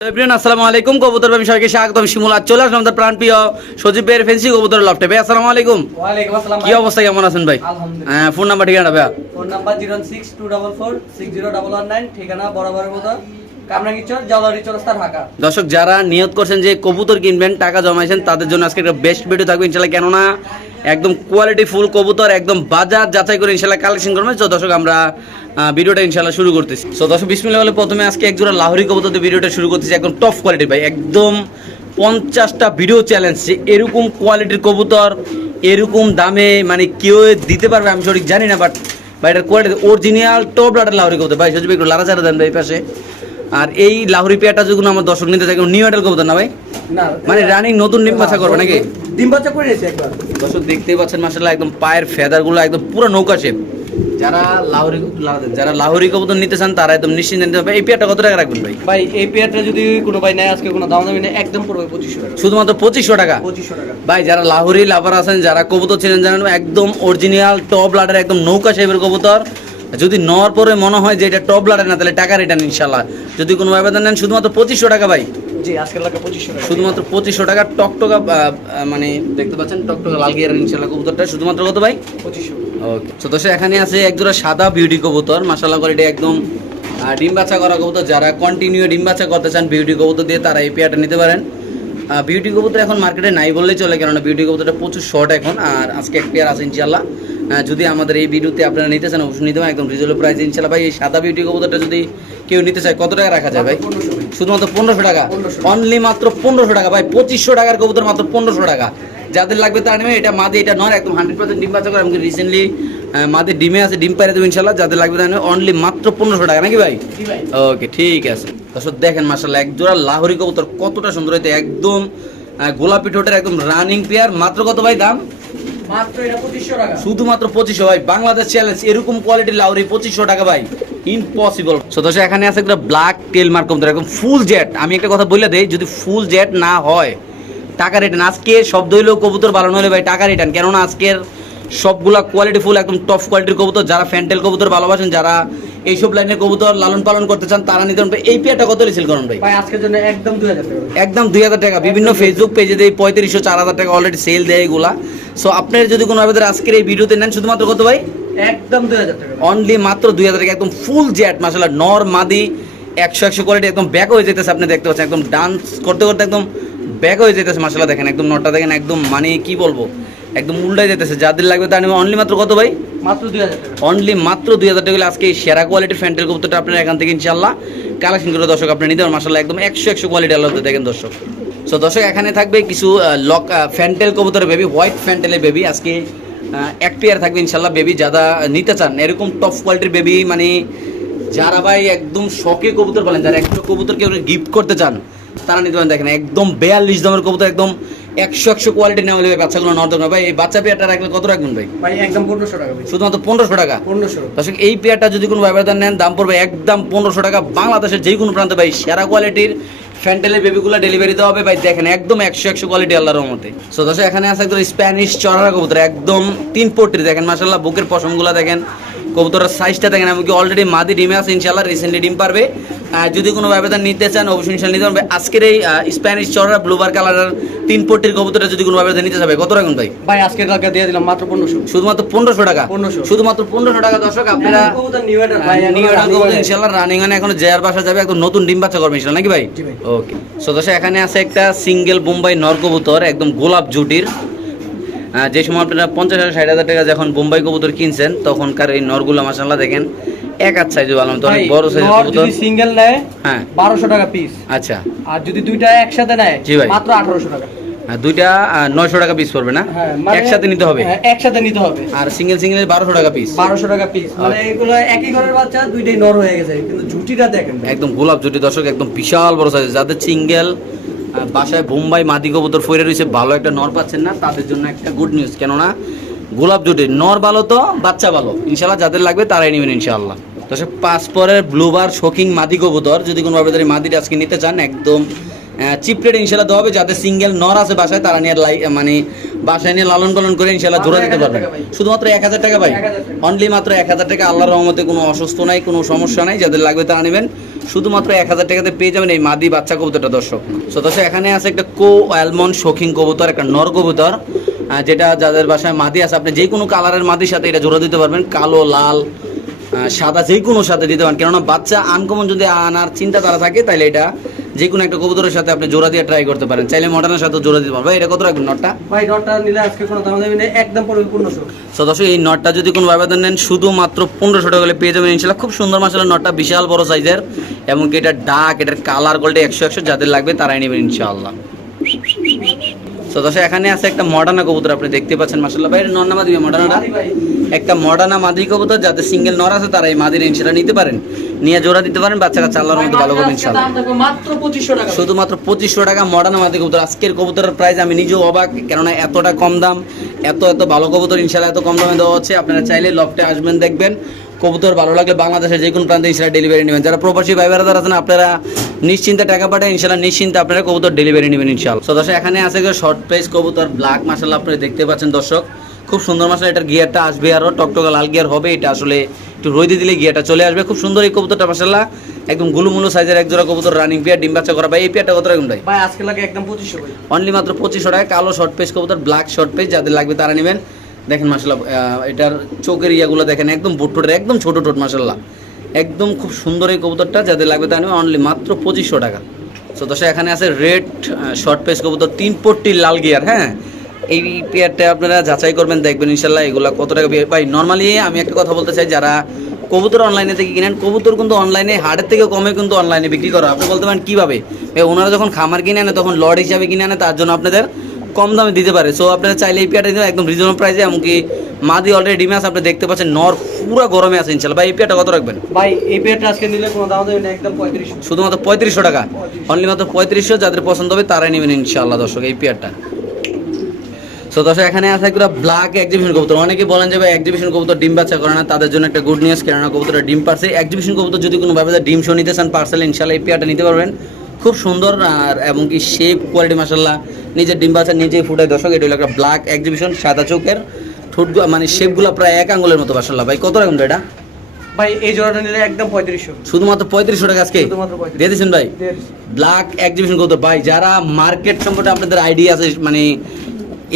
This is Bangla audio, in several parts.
এভরিওয়ান আসসালামু আলাইকুম। কবুতর আমি সবাইকে স্বাগত। আমি শিমুল আজ চলে আসলাম প্রাণ প্রিয় সজীব ভাইয়ের ফেন্সি কবুতর লফটে ভাই আসসালামু আলাইকুম। কি অবস্থা কেমন আছেন ভাই? হ্যাঁ ফোন নাম্বার ঠিকানা ভাইয়া। Phone number zero six two double four six zero double one nine ঠিকানা বরাবরের মতো। দর্শক যারা নিয়ত করছেন যে কবুতর কিনবেন টাকা জমাইছেন তাদের জন্য আজকে একটা বেস্ট ভিডিও থাকবে। ইনশাল্লাহ কেননা একদম কোয়ালিটি ফুল কবুতর, একদম বাজার যাচাই করে ইনশাল্লাহ কালেকশন করবেন। তো দর্শক, আমরা ভিডিওটা ইনশাল্লাহ শুরু করতেছি। তো দর্শক, বিসমিল্লাহ বলে প্রথমে আজকে একজোড়া লাহরি কবুতর দিয়ে ভিডিওটা শুরু করতেছি। একদম টপ কোয়ালিটি ভাই, একদম পঞ্চাশটা ভিডিও চ্যালেঞ্জ যে এরকম কোয়ালিটির কবুতর, এরকম দামে মানে কেউ দিতে পারবে, আমি সঠিক জানি না বাট ভাই, এটার কোয়ালিটি অরিজিনাল টপ লাটের লাহরি কবুতর। ভাই, সজিব একটু লারা চারা দেন ভাই পাশে। আর এই লাহোরি পেয়াটা যখন আমার দর্শক নিতে থাকে নিউ এডাল কবুতর না ভাই? মানে রানিং নতুন ডিম বাচ্চা করবে নাকি? ডিম বাচ্চা করে নিয়েছি একবার। দর্শক দেখতেই পাচ্ছেন মাসাল্লাহ একদম পায়ের ফেদারগুলো একদম পুরো নৌকা শেপ যারা লাহোরি যারা লাহোরি কবুতর নিতে চান তারা একদম নিশ্চিন্ত নিতে হবে। এই পেয়ারটা কত টাকা রাখবেন ভাই? ভাই এই পেয়ারটা যদি কোনো ভাই নেয় আজকে কোনো দাম দামি নেই একদম পড়বে পঁচিশশো টাকা। শুধুমাত্র পঁচিশশো টাকা? পঁচিশশো টাকা। ভাই যারা লাহোরি লাভার আছেন যারা কবুতর ছিলেন জানেন একদম অরিজিনাল টপ লাডের একদম নৌকা শেপের কবুতর। যদি নেওয়ার পরে মনে হয় যে এটা টপ লাডের না তাহলে টাকা রিটার্ন ইনশাল্লাহ যদি কোনো আবেদন নেন শুধুমাত্র পঁচিশশো টাকা ভাই। জি আজকের লাগে পঁচিশশো টাকা। শুধুমাত্র পঁচিশশো টাকা টকটকা মানে দেখতে পাচ্ছেন টকটকা লাল গিয়ার ইনশাল্লাহ কবুতরটা। শুধুমাত্র কত ভাই? পঁচিশশো। ওকে তো এখানে আছে একজোড়া সাদা বিউটি কবুতর। মাশাআল্লাহ এটা একদম ডিম বাচ্চা করা কবুতর। যারা কন্টিনিউ ডিম বাচ্চা করতে চান বিউটি কবুতর দিয়ে তারা এই পেয়ারটা নিতে পারেন। বিউটি কবুতর এখন মার্কেটে নাই বললেই চলে কেননা বিউটি কবুতরটা প্রচুর শর্ট এখন আর আজকে এক পেয়ার আছে ইনশাল্লাহ যদি আমাদের এই ভিডিওতে আপনারা নিতে চান অবশ্যই নিতে একদম রিজনেবল প্রাইস ইনশাল্লাহ ভাই এই সাদা বিউটি কবুতরটা যদি কেউ নিতে চায় কত টাকা রাখা যায় ভাই? শুধুমাত্র পনেরোশো টাকা? অনলি মাত্র পনেরোশো টাকা। ভাই পঁচিশশো টাকার কবুতর মাত্র পনেরোশো টাকা। যাদের লাগবে তারা নেবে। এটা মাদি এটা নয় একদম হান্ড্রেড পার্সেন্ট ডিম বাচ্চা করে আমি রিসেন্টলি মাদি ডিমে আছে ডিম পাইরে দেবো ইনশাল্লাহ যাদের লাগবে তারা নেবে। অনলি মাত্র পনেরোশো টাকা নাকি ভাই? ওকে ঠিক আছে। দর্শক দেখেন মাসাল্লাহ এক জোড়া লাহোরি কবুতর কতটা সুন্দর হইতে একদম গোলাপি ঠোঁটের একদম রানিং পেয়ার মাত্র কত ভাই দাম? এটা পঁচিশশো টাকা। শুধুমাত্র পঁচিশশো ভাই। বাংলাদেশ চ্যালেঞ্জ এরকম কোয়ালিটির লাউরি পঁচিশশো টাকা ভাই। ইম্পসিবল সদস্য এখানে আছে একটা ব্ল্যাক টেল মার্ক একদম ফুল জেট আমি একটা কথা বলে দেই যদি ফুল জেট না হয় টাকা রিটার্ন আজকে শব্দ হইলেও কবুতর ভালো হলে ভাই টাকা রিটার্ন কেননা আজকের সবগুলা কোয়ালিটি ফুল একদম টপ কোয়ালিটির কবুতর। যারা ফ্যান্টেল কবুতর ভালোবাসেন যারা এইসব লাইনের কবুতর লালন পালন করতে চান তারা নিতে এই পেয়ারটা কত রিসেল করেন ভাই? আজকের জন্য একদম দুই হাজার টাকা। একদম দুই হাজার টাকা। বিভিন্ন ফেসবুক পেজে দেয় পঁয়ত্রিশশো চার হাজার টাকা অলরেডি সেল দেয় এগুলা। সো আপনার যদি কোনো আবেদন আজকের এই ভিডিওতে নেন শুধুমাত্র কত ভাই? একদম দুই হাজার টাকা। অনলি মাত্র দুই হাজার টাকা। একদম ফুল জেট মাসাল্লাহ নর মাদি একশো একশো কোয়ালিটি একদম ব্যাক হয়ে যেতেছে আপনি দেখতে পাচ্ছেন। একদম ডান্স করতে করতে একদম ব্যাক হয়ে যেতেছে মাসাল্লাহ দেখেন একদম নটটা দেখেন একদম মানে কি বলব একদম উল্টাই যেতেছে যাদের লাগবে তার নেবে। অনলি মাত্র কত ভাই? মাত্র দুই হাজার অনলি মাত্র দুই হাজার টাকা আজকে সেরা কোয়ালিটির ফ্যান্টেল কবুতরটা আপনারা এখান থেকে ইনশাল্লাহ কালেকশন করে দর্শক আপনি নিতে পারেন মাসাল্লাহ একদম একশো একশো কোয়ালিটি আল্লাহ দেখেন দর্শক। সো দর্শক এখানে থাকবে কিছু লক ফ্যান্টেল কবুতরের বেবি হোয়াইট ফ্যান্টেলের বেবি আজকে এক পেয়ার থাকবে ইনশাল্লাহ বেবি যারা নিতে চান এরকম টপ কোয়ালিটির বেবি মানে যারা ভাই একদম শখে কবুতর বলেন যারা একশো কবুতরকে গিফট করতে চান তারা নিতে পারেন দেখেন একদম বেয়াল্লিশ দামের কবুতর একদম একশো একশো কোয়ালিটি নেওয়া হলে ভাই বাচ্চাগুলো নর্দম ভাই এই বাচ্চা পেয়ারটা রাখলে কত রাখবেন ভাই? ভাই একদম পনেরোশো টাকা শুধুমাত্র পনেরোশো টাকা? পনেরোশো দর্শক এই পেয়ারটা যদি কোনো ব্যবধান নেন দাম পড়বে একদম পনেরোশো টাকা। বাংলাদেশের যে কোনো প্রান্তে ভাই সেরা কোয়ালিটির ফ্যান্টেলের বেবিগুলো ডেলিভারি দেওয়া হবে। ভাই দেখেন একদম একশো একশো কোয়ালিটি আল্লাহর মতে সো দর্শক এখানে আছে একদম স্প্যানিশ চড়া কবুতর একদম তিন পট্টি দেখেন মাসাল্লাহ বুকের পশমগুলো দেখেন। কবুতরের সাইজটা দেখেন আমি কি অলরেডি মাদি ডিমে আছে ইনশাল্লাহ রিসেন্টলি ডিম পারবে। যদি কোনো ব্যবধান নিতে চান অবশ্যই ইনশাল্লাহ নিতে পারবে। আজকের এই স্প্যানিশ চড়া ব্লুবার কালারের তিন পট্টির কবুতরটা যদি কোনো ব্যবধান নিতে যাবে কত রাখুন ভাই? ভাই আজকের টাকা দিয়ে দিলাম মাত্র পনেরোশো। শুধুমাত্র পনেরোশো টাকা? 1500 শুধুমাত্র পনেরোশো টাকা দর্শক আপনারা অর্ডার করবেন ইনশাআল্লাহ রানিং মানে এখন জেয়ার বাসা যাবে একদম নতুন ডিম বাচ্চা করবে ইনশাআল্লাহ নাকি ভাই? ওকে সো দর্শক এখানে আছে একটা সিঙ্গেল বোম্বাই নর কবুতর একদম গোলাপ জুটির। যে সময় আপনারা পঞ্চাশ হাজার ষাট হাজার টাকা যখন বোম্বাই কবুতর কিনছেন তখনকার এই নরগুলো মাসাল্লাহ দেখেন এক হাত সাইজ ভালো তো অনেক বড় সাইজের কবুতর। যদি সিঙ্গেল নেয় হ্যাঁ। বারোশো টাকা পিস আচ্ছা। আর যদি দুইটা একসাথে নেয় জি ভাই। মাত্র আঠারোশো টাকা। দুইটা নয়শো টাকা পিস পড়বে না? হ্যাঁ, মানে- একসাথে নিতে হবে? হ্যাঁ, একসাথে নিতে হবে। আর সিঙ্গেল সিঙ্গেল বারোশো টাকা পিস বারোশো টাকা পিস মানে এগুলো একই ঘরের বাচ্চা দুইটাই নর হয়ে গেছে। কিন্তু ঝুটিটা দেখেন একদম গোলাপ জুটি দর্শক একদম বিশাল বড় সাইজ যাদের সিঙ্গেল বাসায় বোম্বাই মাদি কবুতর ফইরে রয়েছে ভালো একটা নর পাচ্ছেন না তাদের জন্য একটা গুড নিউজ কেননা গোলাপ জুটি নর ভালো তো বাচ্চা ভালো। ইনশাল্লাহ যাদের লাগবে তারাই নেবেন ইনশাল্লাহ দর্শক পাসপোর্টের ব্লুবার শোকিং মাদি কবুতর যদি কোনো ভাবে মাদিটা আজকে নিতে চান একদম চিপ রেট ইনশাল্লাহ দেওয়া হবে। যাদের সিঙ্গেল নর আছে বাসায় তারা নিয়ে লাই মানে বাসায় নিয়ে লালন পালন করে ইনশাল্লাহ জোড়া দিতে মাত্র 1000 পারবেন শুধুমাত্র এক হাজার টাকা ভাই। অনলি মাত্র এক হাজার টাকা আল্লাহর রহমতে কোনো অসুস্থ নাই কোনো সমস্যা নাই। যাদের লাগবে তারা নেবেন। শুধুমাত্র এক হাজার টাকাতে পেয়ে যাবেন এই মাদি বাচ্চা কবুতরটা, দর্শক। তো দর্শক, এখানে আছে একটা কো অ্যালমন্ড শৌখিন কবুতর, একটা নর কবুতর যেটা যাদের বাসায় মাদি আছে, আপনি যে কোনো কালারের মাদির সাথে এটা জোড়া দিতে পারবেন, কালো, লাল সাদা যে কোনো সাথে দিতে পারেন। কেননা বাচ্চা আনকমন যদি আনার চিন্তা তারা থাকে তাহলে এটা যে কোনো একটা কবুতরের সাথে আপনি জোড়া দিয়ে ট্রাই করতে পারেন। চাইলে মডার্নের সাথে জোড়া দিতে পারবেন ভাই এটা কত রাখবেন নটটা? ভাই নটটা নিলে আজকে কোনো দাম দেবেন একদম পড়বে পনেরোশো। তো দর্শক এই নটটা যদি কোনো ব্যবধান নেন শুধুমাত্র পনেরোশো টাকা হলে পেয়ে যাবেন। ইনশাল্লাহ খুব সুন্দর মাসাল নটটা বিশাল বড় সাইজের এবং এটা ডাক এটার কালার কোয়ালিটি একশো একশো যাদের লাগবে তারাই নেবেন ইনশাআল্লাহ তো এখানে আছে একটা কবুতর, আপনি দেখতে পাচ্ছেন মাসাল্লাহ ভাই একটা মাদি কবুতর যাদের সিঙ্গেল নর আছে, তারা এই নিতে পারেন। নিয়ে জোড়া দিতে পারেন, বাচ্চারা মধ্যে ভালো করবেন শুধুমাত্র পঁচিশশো টাকা মডার্ন মাদি কবুতর, আজকের কবুতরের প্রাইস আমি নিজেও অবাক, কেননা এতটা কম দাম, এত এত ভালো কবুতর ইনশাল্লাহ এত কম দামে দেওয়া হচ্ছে। আপনারা চাইলে লফটে আসবেন, দেখবেন। কবুতর ভালো লাগলে বাংলাদেশের যে কোনো প্রান্তে ইনশাল্লাহ ডেলিভারি নেবেন। যারা প্রবাসী ভাই যারা আছেন আপনারা নিশ্চিন্তে টাকা পাঠায় ইনশাল্লাহ নিশ্চিন্তে আপনারা কবুতর ডেলিভারি নেবেন ইনশাল্লাহ। তো দর্শক এখানে আছে শর্ট প্রাইস কবুতর ব্ল্যাক মাসাল্লাহ আপনারা দেখতে পাচ্ছেন দর্শক। খুব সুন্দর মাসাল এটার গিয়ারটা আসবে আরও টকটকা লাল গিয়ার হবে এটা আসলে একটু রোদে দিলে গিয়ারটা চলে আসবে। খুব সুন্দর এই কবুতরটা মাসাল্লাহ একদম গুলুমুলু সাইজের এক জোড়া কবুতর রানিং পেয়ার ডিম বাচ্চা করা। ভাই এই পেয়ারটা কত রাখুন ভাই? ভাই আজকে লাগে একদম পঁচিশশো অনলি মাত্র পঁচিশশো টাকা কালো শর্ট পেজ কবুতর ব্ল্যাক শর্ট পেজ যাদের লাগবে তারা নেবেন। দেখেন মাসাল্লাহ এটার চোখের ইয়াগুলো দেখেন, একদম বুটটোটের একদম ছোট টোট মাসাল্লাহ একদম খুব সুন্দর এই কবুতরটা, যাদের লাগবে তারা নেবেন অনলি মাত্র পঁচিশশো টাকা। তো দশে এখানে আছে রেড শর্ট পেজ কবুতর, তিন পট্টির লাল গিয়ার হ্যাঁ? এই পেয়ারটা আপনারা যাচাই করবেন, দেখবেন ইনশাল্লাহ এগুলো কত টাকা বিয়ে- ভাই নর্মালি আমি একটা কথা বলতে চাই, যারা কবুতর অনলাইনে থেকে কিনেন, কবুতর কিন্তু অনলাইনে হাটের থেকে কমে কিন্তু অনলাইনে বিক্রি করা আপনি বলতে পারেন, কীভাবে? ওনারা যখন খামার কিনে আনে, তখন লড হিসাবে কিনে আনে, তার জন্য আপনাদের কম দামে দিতে পারে। সো আপনারা চাইলে এই পেয়ারটা একদম রিজনেবল প্রাইসে এমনকি মাদি অলরেডি ডিমে আছে আপনি দেখতে পাচ্ছেন নর পুরো গরমে আছে ইনশাল্লাহ ভাই এই পেয়ারটা কত রাখবেন? ভাই এই পেয়ারটা আজকে নিলে কোনো দাম দেবেন একদম পঁয়ত্রিশশো। শুধুমাত্র পঁয়ত্রিশশো টাকা? অনলি মাত্র পঁয়ত্রিশশো যাদের পছন্দ হবে তারাই নেবেন ইনশাল্লাহ দর্শক এই পেয়ারটা। সো দর্শক এখানে আছে একটা ব্ল্যাক এক্সিবিশন কবুতর। অনেকে বলেন যে ভাই এক্সিবিশন কবুতর ডিম বাচ্চা করে না তাদের জন্য একটা গুড নিউজ কেননা কবুতরের ডিম পারছে। এক্সিবিশন কবুতর যদি কোনো ভাবে ডিম শো নিতে চান পার্সেল ইনশাল্লাহ এই পেয়ারটা নিতে পারবেন। খুব সুন্দর আর এবং কি শেপ কোয়ালিটি মাসাল্লাহ নিজের ডিম বাচ্চা নিজেই ফুটায় দর্শক এটা হলো একটা ব্ল্যাক এক্সিবিশন সাদা চোখের। ঠোঁট মানে শেপগুলো প্রায় এক আঙ্গুলের মতো মাসাল্লাহ ভাই কত রাখুন এটা? ভাই এই জোড়াটা নিলে একদম পঁয়ত্রিশশো। শুধুমাত্র পঁয়ত্রিশশো টাকা আজকে? শুধুমাত্র 35 দিয়ে দিয়েছেন ভাই। ব্ল্যাক এক্সিবিশন কবুতর। ভাই যারা মার্কেট সম্পর্কে আপনাদের আইডিয়া আছে মানে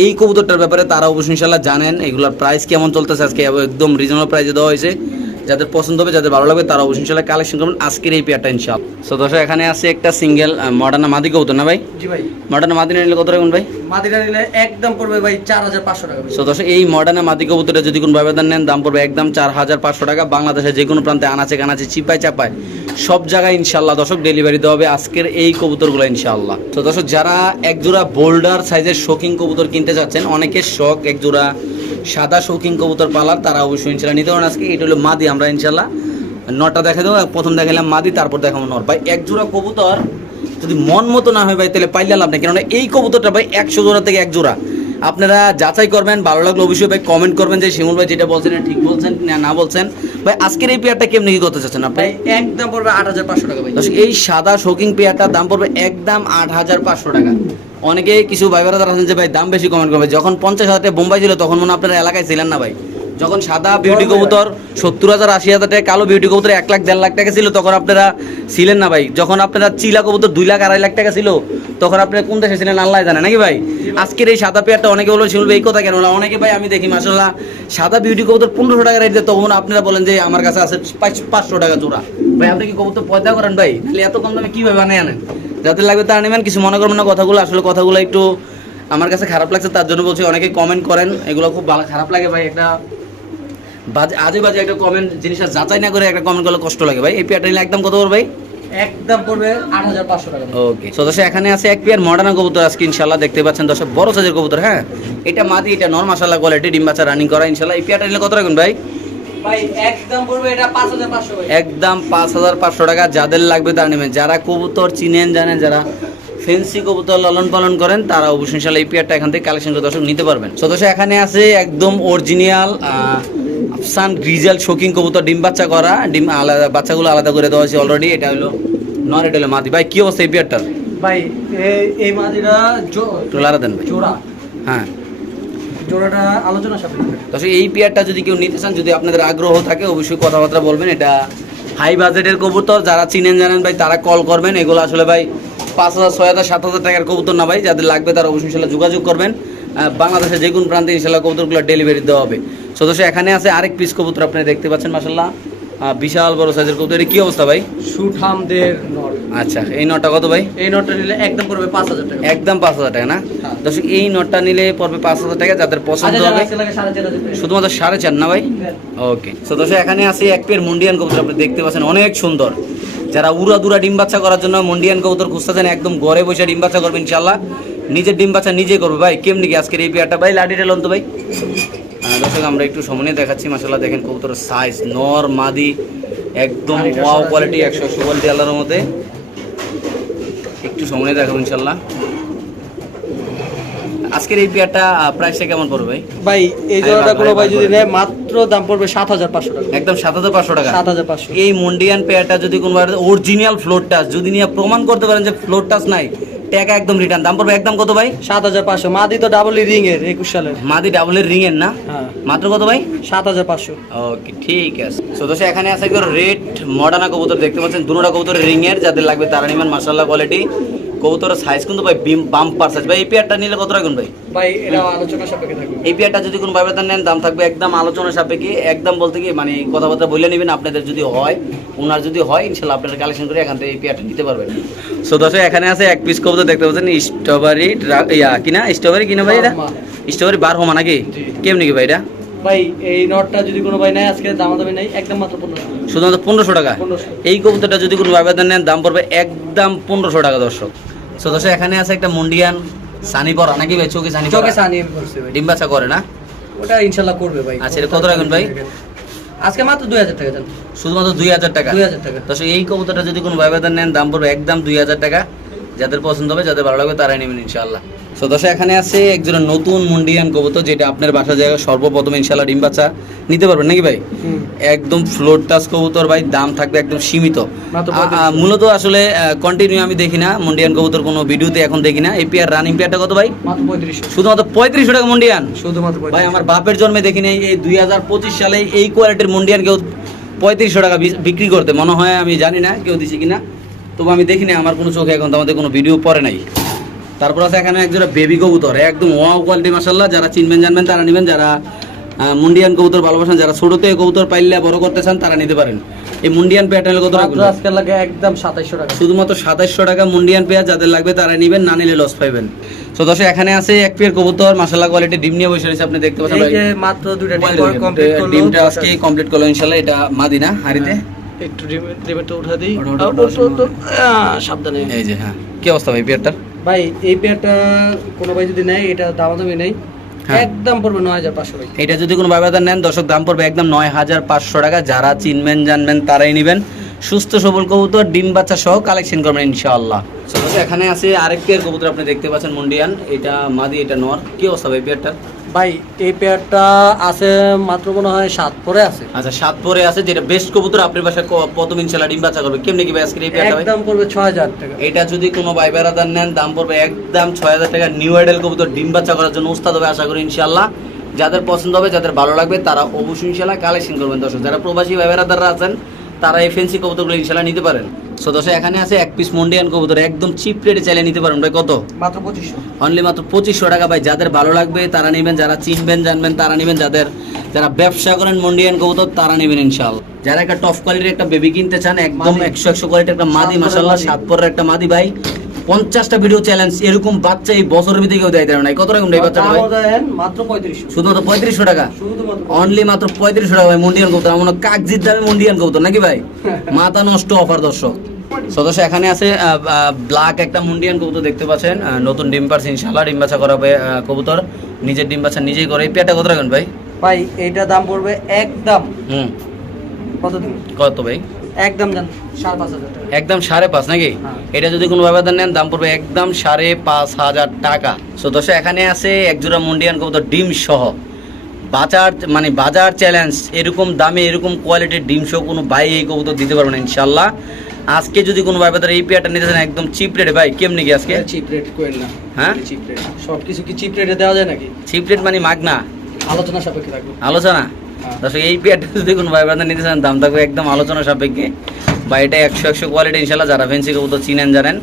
এই কবুতরটার ব্যাপারে তারা অবশ্যই ইনশাল্লাহ জানেন। এগুলোর প্রাইস কেমন চলতেছে আজকে? একদম রিজনেবল প্রাইসে দেওয়া হয়েছে। যাদের পছন্দ হবে যাদের ভালো লাগবে তারা অবশ্যই ইনশাল্লাহ কালেকশন করবেন। আজকের এই পেয়ারটা ইনশাল্লাহ সো দর্শক এখানে আছে একটা সিঙ্গেল মডার্ন মাদি কবুতর না ভাই? জি ভাই। মডার্না মাদি নিলে কত রাখুন ভাই? মাদিরা নিলে একদম পড়বে ভাই চার হাজার পাঁচশো টাকা সো দর্শক এই মডার্না মাদি কবুতরটা যদি কোনো ব্যবধান নেন দাম পড়বে একদম চার হাজার পাঁচশো টাকা। বাংলাদেশের যে কোনো প্রান্তে আনাচে কানাচে চিপায় চাপায় সব জায়গায় ইনশাল্লাহ দর্শক ডেলিভারি দেওয়া হবে আজকের এই কবুতরগুলো ইনশাল্লাহ তো দর্শক যারা একজোড়া বোল্ডার সাইজের শৌখিন কবুতর কিনতে যাচ্ছেন অনেকের শখ একজোড়া সাদা শৌখিন কবুতর পালার তারা অবশ্যই ইনশাল্লাহ নিতে পারেন আজকে এটা হলো মাদি আমরা ইনশাল্লাহ নটা দেখা দেবো। প্রথম দেখালাম মাদি তারপর দেখাবো নর ভাই একজোড়া কবুতর যদি মন মতো না হয় ভাই তাহলে পাইলে লাভ নেই। কেননা এই কবুতরটা ভাই একশো জোড়া থেকে এক জোড়া আপনারা যাচাই করবেন ভালো লাগল অবশ্যই ভাই কমেন্ট করবেন যে শিমুল ভাই যেটা বলছেন ঠিক বলছেন না না বলছেন। ভাই আজকের এই পেয়ারটা কেমনি কি করতে চাচ্ছেন আপনি? একদম পড়বে আট হাজার পাঁচশো টাকা ভাই। এই সাদা শৌকিং পেয়ারটার দাম পড়বে একদম আট হাজার পাঁচশো টাকা। অনেকে কিছু ভাই যারা আছেন যে ভাই, দাম বেশি কমেন্ট করবে। যখন পঞ্চাশ হাজার বোম্বাই ছিল, তখন মনে আপনারা এলাকায় ছিলেন না, ভাই। যখন সাদা বিউটি কবুতর সত্তর হাজার, আশি হাজার টাকা, কালো বিউটি কবুতর এক লাখ, দেড় লাখ টাকা ছিল, তখন আপনারা ছিলেন না ভাই। যখন আপনারা চিলা কবুতর দুই লাখ, আড়াই লাখ টাকা ছিল, তখন আপনারা কোন দেশে ছিলেন আল্লাহ জানে, নাকি ভাই? আজকের এই সাদা পেয়ারটা অনেকে বলবে শুনবে এই কথা কেন? অনেকে ভাই আমি দেখি মাসাল্লাহ সাদা বিউটি কবুতর পনেরোশো টাকা রেট তখন আপনারা বলেন যে আমার কাছে আছে পাঁচশো টাকা জোড়া। ভাই, আপনি কি কবুতর পয়দা করেন ভাই? তাহলে এত কম দামে কীভাবে বানিয়ে আনেন? যাদের লাগবে তারা নেবেন কিছু মনে করবেন না কথাগুলো, আসলে কথাগুলো একটু আমার কাছে খারাপ লাগছে, তার জন্য বলছি অনেকে কমেন্ট করেন, এগুলো খুব ভালো খারাপ লাগে ভাই, একটা বাজে আজে বাজে একটা কমেন্ট জিনিসটা যাচাই না করে একটা কমেন্ট করলে কষ্ট লাগে ভাই। এই পেয়ারটা নিলে একদম কত ভাই? একদম পড়বে আট হাজার পাঁচশো টাকা। ওকে তো দর্শক এখানে আছে এক পেয়ার মডার্ন কবুতর আজকে ইনশাল্লাহ দেখতে পাচ্ছেন দর্শক বড় সাইজের কবুতর হ্যাঁ? এটা মাদি এটা নর মাসাল্লাহ কোয়ালিটি ডিম বাচ্চা রানিং করা ইনশাল্লাহ এই পেয়ারটা নিলে কত রাখুন ভাই? ভাই একদম পাঁচ হাজার পাঁচশো টাকা। যাদের লাগবে তারা নেবেন। যারা কবুতর চিনেন জানেন যারা ফেন্সি কবুতর লালন পালন করেন তারা অবশ্যই ইনশাল্লাহ এই পেয়ারটা এখান থেকে কালেকশন করে দর্শক নিতে পারবেন। তো দর্শক এখানে আছে একদম অরিজিনাল আফসান গ্রিজাল শোকিং কবুতর ডিম বাচ্চা করা ডিম আলাদা বাচ্চাগুলো আলাদা করে দেওয়া হয়েছে অলরেডি এটা হলো নর এটা হলো মাদি। ভাই কি অবস্থা এই পেয়ারটার ভাই এই- মাদিরা জো- দেন ভাই। জোড়া। হ্যাঁ। জোড়াটা আলোচনা সাপেক্ষে। এই পেয়ারটা যদি কেউ নিতে চান যদি আপনাদের আগ্রহ থাকে অবশ্যই কথাবার্তা বলবেন। এটা হাই বাজেটের কবুতর যারা চিনেন জানেন ভাই তারা কল করবেন। এগুলো আসলে ভাই পাঁচ হাজার ছয় হাজার সাত হাজার টাকার কবুতর না ভাই যাদের লাগবে তারা অবশ্যই ইনশাল্লাহ যোগাযোগ করবেন। বাংলাদেশের যে কোন প্রান্তে ইনশাল্লাহ কবুতরগুলো ডেলিভারি দেওয়া হবে। সদস্য এখানে আছে আরেক পিস কবুতর আপনি দেখতে পাচ্ছেন মাসাল্লাহ বিশাল বড় সাইজের কবুতর। এটা কি অবস্থা ভাই? শুট হামদের নট আচ্ছা এই নটটা কত ভাই? এই নটটা নিলে একদম পড়বে পাঁচ হাজার টাকা। একদম পাঁচ হাজার টাকা না? হ্যাঁ। দর্শক এই নটটা নিলে পড়বে পাঁচ হাজার টাকা যাদের পছন্দ হবে। শুধুমাত্র সাড়ে চার না ভাই? ওকে। সো দর্শক এখানে আছে এক পেয়ার মুন্ডিয়ান কবুতর আপনি দেখতে পাচ্ছেন অনেক সুন্দর। যারা উড়া দুরা ডিম বাচ্চা করার জন্য মুন্ডিয়ান কবুতর খুঁজতেছেন একদম ঘরে বসে ডিম বাচ্চা করবেন ইনশাল্লাহ নিজের ডিম বাচ্চা নিজে করবে ভাই কেমনি কি আজকের এই পেয়ারটা ভাই লাঠিটা লন তো ভাই। দর্শক আমরা একটু সামনে দেখাচ্ছি মাসাল্লাহ দেখেন কবুতরের সাইজ নর মাদি একদম ওয়াও কোয়ালিটি একশো একশো কোয়ালিটি আল্লাহর মধ্যে একটু সামনে দেখাবো ইনশাল্লাহ আজকের এই পেয়ারটা প্রাইসটা কেমন পড়বে ভাই? ভাই এই জোড়াটা কোনো ভাই যদি নেয় মাত্র দাম পড়বে সাত হাজার পাঁচশো টাকা। একদম সাত হাজার পাঁচশো টাকা। সাত হাজার পাঁচশো। এই মন্ডিয়ান পেয়ারটা যদি কোনো অরিজিনাল ফ্লোর টাচ যদি নিয়ে প্রমাণ করতে পারেন যে ফ্লোর টাচ নাই টাকা একদম রিটার্ন দাম পড়বে একদম কত ভাই? সাত হাজার পাঁচশো। মাদি তো ডাবল রিং এর একুশ সালের। মাদি ডাবলের রিং এর না? হ্যাঁ। মাত্র কত ভাই? সাত হাজার পাঁচশো। ওকে ঠিক আছে। তো দোষে এখানে আছে রেট রেড মডার্না কবুতর দেখতে পাচ্ছেন। দুটা কবুতর রিং এর যাদের লাগবে তারা নিবেন মার্শাল্লাহ কোয়ালিটি কবুতরের সাইজ কিন্তু ভাই বাম্পার সাইজ ভাই এই পেয়ারটা নিলে কত রাখুন ভাই? ভাই এটা আলোচনা সাপেক্ষে থাকবে। এই পেয়ারটা যদি কোনো ব্যবধান নেন দাম থাকবে একদম আলোচনা সাপেক্ষে। একদম বলতে কি মানে কথাবার্তা বলে নেবেন আপনাদের যদি হয় ওনার যদি হয় ইনশাল্লাহ আপনারা কালেকশন করে এখান থেকে এই পেয়ারটা নিতে পারবেন। সো দর্শক এখানে আছে এক পিস কবুতর দেখতে পাচ্ছেন স্ট্রবেরি ইয়া কিনা স্ট্রবেরি কিনা ভাই এটা? স্ট্রবেরি বার হোমা নাকি। কেমনি কি ভাই এটা? ভাই এই নটটা যদি কোনো ভাই নেয় আজকে দাম দামি নাই একদম মাত্র পনেরোশো শুধুমাত্র পনেরোশো টাকা? 1500 এই কবুতরটা যদি কোনো ব্যবধান নেন দাম পড়বে একদম পনেরোশো টাকা দর্শক। সো দর্শক এখানে আছে একটা মুন্ডিয়ান সানি পরা নাকি ভাই? চোখে সানি চোখে সানি ভাই। ডিম বাচ্চা করে না? ওটা ইনশাল্লাহ করবে ভাই। আচ্ছা, এটা কত রাখবেন ভাই? আজকে মাত্র দুই হাজার টাকা দেন শুধুমাত্র দুই হাজার টাকা? দুই হাজার টাকা। দর্শক এই কবুতরটা যদি কোনো ব্যবধান নেন দাম পড়বে একদম দুই হাজার টাকা। যাদের পছন্দ হবে যাদের ভালো লাগবে তারাই নেবেন ইনশাল্লাহ সো দর্শক এখানে আছে একজন নতুন মুন্ডিয়ান কবুতর যেটা আপনার বাসা জায়গায় সর্বপ্রথম ইনশাল্লাহ ডিম বাচ্চা নিতে পারবেন নাকি ভাই? একদম ফ্লোর টাচ কবুতর ভাই দাম থাকবে একদম সীমিত। মূলত আসলে কন্টিনিউ আমি দেখি না মুন্ডিয়ান কবুতর কোনো ভিডিওতে এখন দেখি না। এই পেয়ার রানিং পেয়ারটা কত ভাই? মাত্র শুধুমাত্র পঁয়ত্রিশশো টাকা মুন্ডিয়ান? শুধুমাত্র ভাই আমার বাপের জন্মে দেখি নাই এই দুই হাজার পঁচিশ সালে এই কোয়ালিটির মুন্ডিয়ান কেউ পঁয়ত্রিশশো টাকা বিক্রি করতে মনে হয় আমি জানি না কেউ দিছি কিনা। তবু আমি দেখি না আমার কোনো চোখে এখন তো আমাদের কোনো ভিডিও পরে নাই। তারপর আছে এখানে একজোড়া বেবি কবুতর একদম ওয়াও কোয়ালিটি মাসাল্লাহ যারা চিনবেন জানবেন তারা নেবেন। যারা মুন্ডিয়ান কবুতর ভালোবাসেন যারা ছোটতে কবুতর পাইলে বড় করতে চান তারা নিতে পারেন। এই মুন্ডিয়ান প্যাটার্নের কত আজকে লাগে একদম সাতাইশশো টাকা। শুধুমাত্র সাতাশশো টাকা মুন্ডিয়ান পেয়ার যাদের লাগবে তারা নেবেন না নিলে লস পাইবেন। তো দর্শক এখানে আছে এক পেয়ার কবুতর মাসাল্লাহ কোয়ালিটি ডিম নিয়ে বসে রয়েছে আপনি দেখতে পাচ্ছেন মাত্র দুইটা দেখেন। ডিমটা আজকে কমপ্লিট করল ইনশাল্লাহ এটা মাদিনা হাড়িতে? একটু ডিম উঠা দিই। সাবধানে। এই যে হ্যাঁ। কি অবস্থা ভাই পেয়ারটার? ভাই এই পেয়ারটা কোনো ভাই যদি নেয় এটা দাম দামি নেই। হ্যাঁ। একদম পড়বে নয় হাজার পাঁচশো এটা যদি কোনো নেন দর্শক দাম পড়বে একদম নয় হাজার পাঁচশো টাকা। যারা চিনবেন জানবেন তারাই নেবেন। সুস্থ সবল কবুতর ডিম বাচ্চা সহ কালেকশন করবেন ইনশাআল্লাহ। এখানে আছে আরেক পেয়ার কবুতর আপনি দেখতে পাচ্ছেন মুন্ডিয়ান। এটা মাদি এটা নর। কি অবস্থা ভাই পেয়ারটার? ভাই এই পেয়ারটা আছে মাত্র মনে হয় সাত পরে আছে। আচ্ছা সাত পরে আছে যেটা বেস্ট কবুতর আপনার প্রথম ইনশাল্লাহ ডিম বাচ্চা করবে। কেমনি কি ভাই আজকের এই পেয়ারটা একদম পড়বে ছয় হাজার টাকা। এটা যদি কোনো ভাই বেড়াদার নেন দাম পড়বে একদম ছয় হাজার টাকা। নিউ আইডেল কবুতর ডিম বাচ্চা করার জন্য উস্তাদ হবে আশা করি ইনশাল্লাহ। যাদের পছন্দ হবে যাদের ভালো লাগবে তারা অবশ্যই ইনশাল্লাহ কালেকশন করবেন দর্শক। যারা প্রবাসী ভাই বেড়াদাররা আছেন তারা এই ফেন্সি কবুতরগুলো ইনশাল্লাহ নিতে পারেন। সো দর্শক এখানে আছে এক পিস মন্ডিয়ান কবুতর একদম চিপ রেটে চাইলে নিতে পারেন। ভাই কত? মাত্র পঁচিশশো। অনলি মাত্র পঁচিশশো টাকা ভাই। যাদের ভালো লাগবে তারা নেবেন। যারা চিনবেন জানবেন তারা নেবেন। যাদের যারা ব্যবসা করেন মন্ডিয়ান কবুতর তারা নেবেন ইনশাল যারা একটা টপ কোয়ালিটির একটা বেবি কিনতে চান একদম একশো একশো কোয়ালিটির একটা মাদি মাসাল্লাহ মাদি। সাত পরের একটা মাদি ভাই। পঞ্চাশটা ভিডিও চ্যালেঞ্জ এরকম বাচ্চা এই বছরের ভিতরে কেউ দেয় না কত রকম এই বাচ্চাটা ভাই? দামও দেন মাত্র পঁয়ত্রিশশো। শুধুমাত্র পঁয়ত্রিশশো টাকা? অনলি মাত্র পঁয়ত্রিশশো টাকা ভাই মন্ডিয়ান কবুতর। আমার কাকজির দামে মন্ডিয়ান কবুতর নাকি ভাই? মাথা নষ্ট অফার দর্শক। সদস্য এখানে আছে ব্ল্যাক একটা মুন্ডিয়ান কবুতর দেখতে পাচ্ছেন। নতুন ডিম পারছে ইনশাল্লাহ ডিম বাচ্চা করাবে কবুতর। নিজের ডিম বাচ্চা নিজেই করে। পেয়ারটা কত রাখবেন ভাই? ভাই এইটা দাম পড়বে একদম। হুম। কত দিন? কত ভাই? একদম একদম সাড়ে পাঁচ নাকি? হ্যাঁ। এটা যদি কোনো ব্যবধান নেন দাম পড়বে একদম সাড়ে পাঁচ হাজার টাকা। সো দর্শক এখানে আছে একজোড়া মুন্ডিয়ান কবুতর ডিম সহ। বাজার মানে বাজার চ্যালেঞ্জ এরকম দামে এরকম কোয়ালিটির ডিম সহ কোনো ভাই এই কবুতর দিতে পারবে না ইনশাল্লাহ আজকে যদি কোনো ভাই বাজার এই পেয়ারটা নিতে চান একদম চিপ রেটে ভাই কেমনি কি আজকে? চিপ রেট করেন না। হ্যাঁ? চিপ রেট সব কিছু কি চিপ রেটে দেওয়া যায় নাকি? চিপ রেট মানে মাগনা? আলোচনা সাপেক্ষে থাকবে। আলোচনা। দর্শক এই পেয়ারটা যদি কোনো ভাই নিতে চান দাম থাকবে একদম আলোচনা সাপেক্ষে। বা এটা একশো একশো কোয়ালিটি ইনশাল্লাহ যারা ফেন্সি কবুতর চিনেন জানেন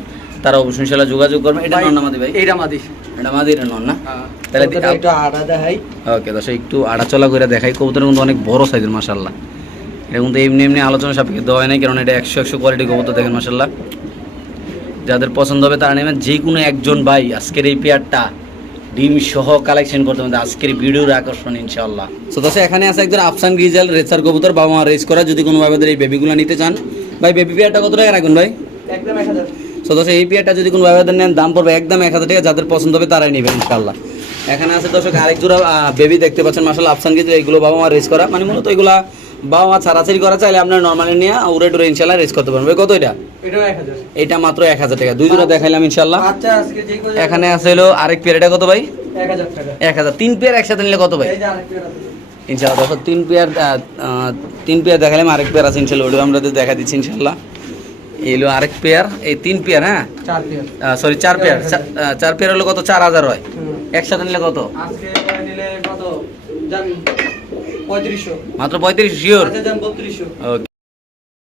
তারা অবশ্যই ইনশাল্লাহ যোগাযোগ করবেন। এটা নন নামাদি ভাই। এইটা মাদি এটা মাদি এটা নন না? হ্যাঁ। তাহলে একটু আড়া দেখাই। ওকে দর্শক একটু করে দেখাই। কবুতরের কিন্তু অনেক বড় সাইজের মাসাল্লাহ এটা কিন্তু এমনি এমনি আলোচনা সাপেক্ষে দেওয়া হয় নাই কারণ এটা একশো একশো কোয়ালিটি কবুতর দেখেন মাসাল্লাহ যাদের পছন্দ হবে তারা নেবেন। যে কোনো একজন ভাই আজকের এই পেয়ারটা ডিম সহ কালেকশন করতে হবে। আজকের ভিডিওর আকর্ষণ ইনশাল্লাহ তো দর্শক এখানে আছে একজন আফসান গ্রিজাল রেসার কবুতর বাবা মা রেস করা। যদি কোনো ভাইদের এই বেবিগুলো নিতে চান। ভাই বেবি পেয়ারটা কত টাকা রাখুন ভাই? একদম এক হাজার। সো দর্শক এই পেয়ারটা যদি কোনো ভাইদের নেন দাম পড়বে একদম এক হাজার টাকা। যাদের পছন্দ হবে তারাই নেবেন ইনশাল্লাহ এখানে আছে দর্শক আরেক জোড়া বেবি দেখতে পাচ্ছেন। মাসাল আফসান কিন্তু এগুলো বাবা মা রেস করা। মানে মূলত এগুলা বাবা মা ছাড়াছাড়ি করা চাইলে আপনার নর্মালি নিয়ে উড়ে টুরে ইনশাল্লাহ রেস করতে পারবেন। কত এটা? এটা মাত্র এক হাজার টাকা। দুই জোড়া দেখাইলাম ইনশাল্লাহ। এখানে আছে হলো আরেক পেয়ার এটা কত ভাই? এক হাজার তিন পেয়ার একসাথে নিলে কত ভাই। ইনশাল্লাহ দেখো তিন পেয়ার তিন পেয়ার দেখালাম আরেক পেয়ার আছে ইনশাল্লাহ। ওটা আমরা দেখা দিচ্ছি ইনশাল্লাহ। এই হলো আরেক পেয়ার এই তিন পেয়ার হ্যাঁ? সরি চার পেয়ার চার পেয়ার হলো কত? চার হাজার হয়। একসাথে নিলে কত আজকে নিলে কত জান পঁয়ত্রিশশো। মাত্র পঁয়ত্রিশ শিওর বত্রিশশো।